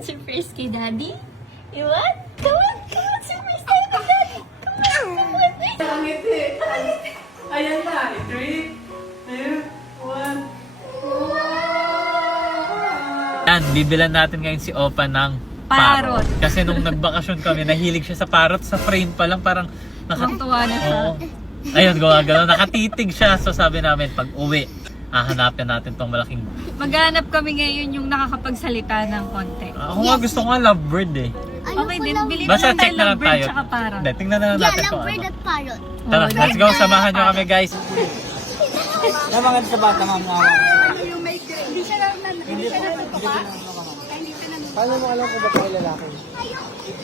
want surprise kay Daddy? You want? Come on, surprise tayo kay Daddy. Come on, please. Ngiti. Ayan na. 3, 2, 1. Yan, bibilan natin ngayon si Opa ng Parrot. Kasi nung nagbakasyon kami, nahilig siya sa parrot. Sa frame pa lang, parang Tuwa na siya. Oo. Ayun, gumagano. Nakatitig siya. So sabi namin, pag uwi, hahanapin natin tong malaking... Maghanap kami ngayon yung nakakapagsalita ng konti. Ako nga gusto ko nga lovebird eh. Okay din, bilhin na Basta lang check tayo na lang lovebird tayo. tsaka parrot. Hindi, tingnan na lang natin kung Lovebird ano. at parrot. Tara, Oh, let's go. Samahan nyo kami guys. Namangan sa bata, ma'am. Hindi siya natutuka? Paano mo alam kung babae lalaki?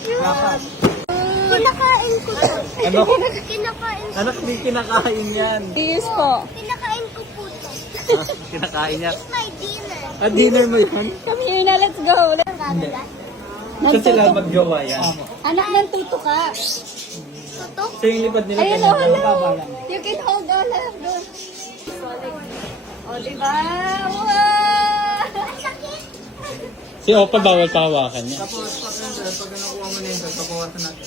Dapat. Kinakain ko to. Ano? Kinakain ko. Anak, di kinakain yan. Yes po. Kinakain ko po to. Kinakain yan. It's my dinner. At dinner mo yan? Come here na, let's go. Hindi. Saan sila maggawa yan? Anak ng tutuka. Tutok? Sa yung lipad nila Ayun, kanina, oh, hello. mababa lang. You can hold on lang doon. O, diba? Wow! Ang sakit. Si Opa bawal pahawakan niya. Tapos, pag nakuha mo na yun, papawasan natin.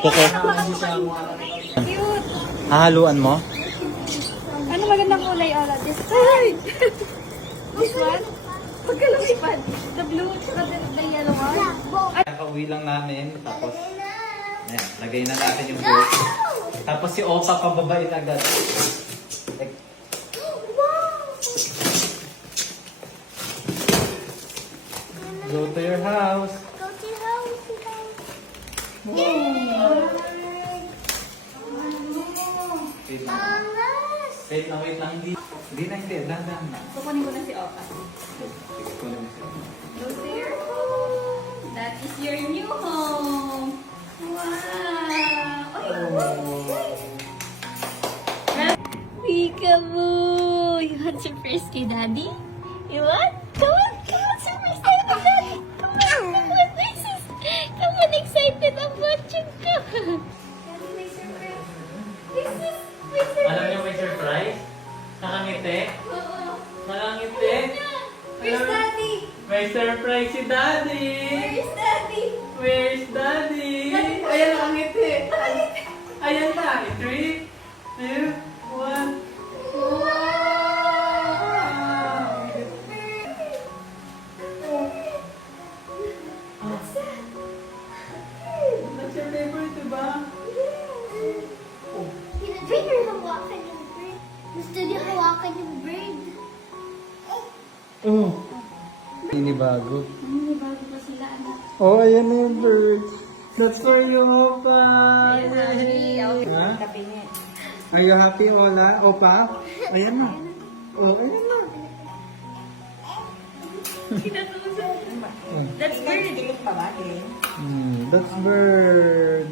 Kuko. Cute. Hahaluan mo? Ano magandang kulay, Ola? This one. This one? Pagkalumipad. The blue, tsaka the yellow one. Nakauwi lang namin, tapos ayan, lagay na natin yung boat. Tapos si Opa pababait agad. Go to your house. Go to your house. Wait lang. Angas. Wait lang. Hindi na, dahan na. Kukunin ko na si Opa. Sige, kunin mo siya. Go to your home. That is your new home. Wow. Peekaboo! You want surprise kay Daddy? You want? Come on, surprise tayo kay Daddy. Come on, places. Come on, excited ang butching ko. Daddy, may surprise. This is my surprise. Alam niyo may surprise? Nakangiti? Oo. Nakangiti? Where's Daddy? May surprise si Daddy! Where's Daddy? Where's Daddy? Ayan, nakangiti! Ayan na! 3, 2, 1. That's your favorite, diba? Pinag-trigger hawakan yung bird. Gusto niya hawakan yung bird. Oh. Inibago. May bago pa sila, anak. Oh, ayan na yung bird. That's for you, Opa. Ha? Are you happy, Ola? Opa? Ayan na. Oh, ayan na. That's bird. That's bird.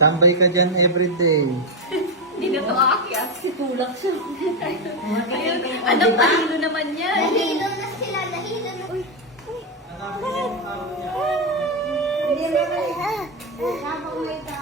Tambay ka dyan everyday. Hindi na to aakyat. Si tulak siya. Ayun, anong pahilo naman yan? Nahilo na sila. Nahilo na. Uy. Hindi mo na. Habang may tao.